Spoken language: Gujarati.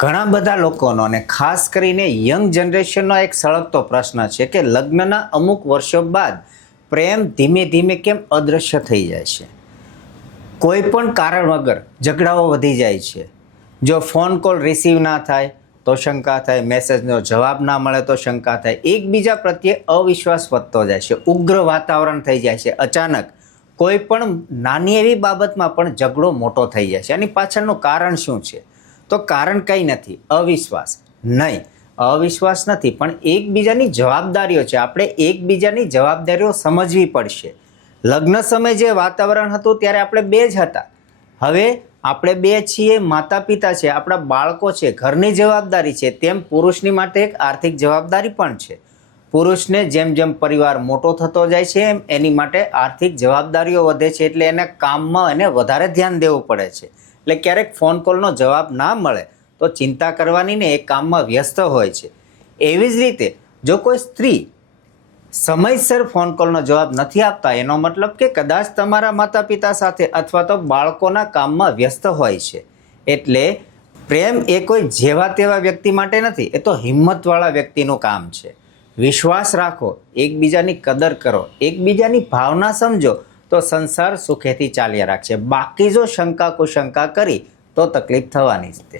ઘણા બધા લોકોનો અને ખાસ કરીને યંગ જનરેશનનો એક સળગતો પ્રશ્ન છે કે લગ્નના અમુક વર્ષો બાદ પ્રેમ ધીમે ધીમે કેમ અદૃશ્ય થઈ જાય છે। કોઈ પણ કારણ વગર ઝઘડાઓ વધી જાય છે। જો ફોન કોલ રિસીવ ના થાય તો શંકા થાય, મેસેજનો જવાબ ના મળે તો શંકા થાય, એકબીજા પ્રત્યે અવિશ્વાસ વધતો જાય છે, ઉગ્ર વાતાવરણ થઈ જાય છે। અચાનક કોઈ પણ નાની એવી બાબતમાં પણ ઝઘડો મોટો થઈ જાય છે। આની પાછળનું કારણ શું છે? તો કારણ કંઈ નથી, અવિશ્વાસ નહીં, અવિશ્વાસ નથી, પણ એકબીજાની જવાબદારીઓ છે। આપણે એકબીજાની જવાબદારીઓ સમજવી પડશે। લગ્ન સમયે જે વાતાવરણ હતું ત્યારે આપણે બે જ હતા, હવે આપણે બે છીએ, માતા પિતા છે, આપણા બાળકો છે, ઘરની જવાબદારી છે, તેમ પુરુષની માટે એક આર્થિક જવાબદારી પણ છે। પુરુષને જેમ જેમ પરિવાર મોટો થતો જાય છે એમ એની માટે આર્થિક જવાબદારીઓ વધે છે, એટલે એને કામમાં એને વધારે ધ્યાન દેવું પડે છે। એટલે ક્યારેક ફોન કોલનો જવાબ ના મળે તો ચિંતા કરવાની ને એ કામમાં વ્યસ્ત હોય છે। એવી જ રીતે જો કોઈ સ્ત્રી સમયસર ફોન કોલનો જવાબ નથી આપતા, એનો મતલબ કે કદાચ તમારા માતા પિતા સાથે અથવા તો બાળકોના કામમાં વ્યસ્ત હોય છે। એટલે પ્રેમ એ કોઈ જેવા તેવા વ્યક્તિ માટે નથી, એ તો હિંમતવાળા વ્યક્તિનું કામ છે। વિશ્વાસ રાખો, એકબીજાની કદર કરો, એકબીજાની ભાવના સમજો તો સંસાર સુખેથી ચાલ્યા રાખશે। બાકી જો શંકા કુશંકા કરી તો તકલીફ થવાની જ તે।